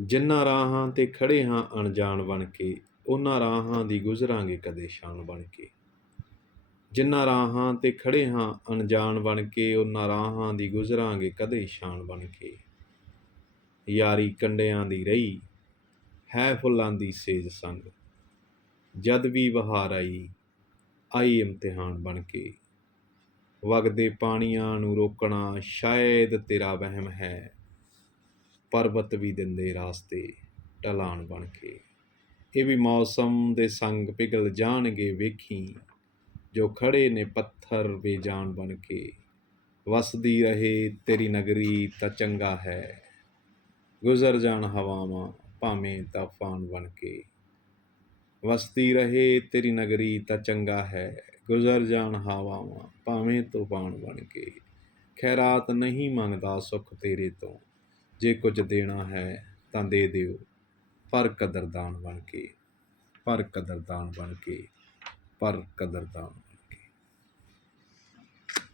ਜਿਨ੍ਹਾਂ ਰਾਹਾਂ ਤੇ ਖੜੇ ਹਾਂ ਅਣਜਾਣ ਬਣ ਕੇ, ਉਹਨਾਂ ਰਾਹਾਂ ਦੀ ਗੁਜ਼ਰਾਂਗੇ ਕਦੇ ਸ਼ਾਨ ਬਣ ਕੇ। ਜਿਨ੍ਹਾਂ ਰਾਹਾਂ ਤੇ ਖੜੇ ਹਾਂ ਅਣਜਾਣ ਬਣ ਕੇ, ਉਹਨਾਂ ਰਾਹਾਂ ਦੀ ਗੁਜ਼ਰਾਂਗੇ ਕਦੇ ਸ਼ਾਨ ਬਣ ਕੇ। ਯਾਰੀ ਕੰਡਿਆਂ ਦੀ ਰਹੀ ਹੈ ਫੁੱਲਾਂ ਦੀ ਸੇਜ ਸੰਗ। ਜਦ ਵੀ ਬਹਾਰ ਆਈ ਆਈ ਇਮਤਿਹਾਨ ਬਣ ਕੇ। ਵਗਦੇ ਪਾਣੀਆਂ ਨੂੰ ਰੋਕਣਾ ਸ਼ਾਇਦ ਤੇਰਾ ਵਹਿਮ ਹੈ। ਪਰਬਤ ਵੀ ਦਿੰਦੇ ਰਾਸਤੇ ਢਲਾਣ ਬਣ ਕੇ। ਇਹ ਵੀ ਮੌਸਮ ਦੇ ਸੰਗ ਪਿਘਲ ਜਾਣਗੇ ਵੇਖੀ, ਜੋ ਖੜੇ ਨੇ ਪੱਥਰ ਬੇਜਾਨ ਬਣ ਕੇ। ਵਸਦੀ ਰਹੇ ਤੇਰੀ ਨਗਰੀ ਤਾਂ ਚੰਗਾ ਹੈ। ਗੁਜ਼ਰ ਜਾਣ ਹਵਾਵਾਂ ਭਾਵੇਂ ਤੂਫਾਨ ਬਣ ਕੇ। ਵਸਦੀ ਰਹੇ ਤੇਰੀ ਨਗਰੀ ਤਾਂ ਚੰਗਾ ਹੈ। ਗੁਜ਼ਰ ਜਾਣ ਹਵਾਵਾਂ ਭਾਵੇਂ ਤੂਫਾਨ ਬਣ ਕੇ। ਖੈਰਾਤ ਨਹੀਂ ਮੰਗਦਾ ਸੁੱਖ ਤੇਰੇ ਤੋਂ। ਜੇ ਕੁਝ ਦੇਣਾ ਹੈ ਤਾਂ ਦੇ ਦਿਓ। ਪਰ ਕਦਰਦਾਨ ਬਣ ਕੇ, ਪਰ ਕਦਰਦਾਨ ਬਣ ਕੇ, ਪਰ ਕਦਰਦਾਨ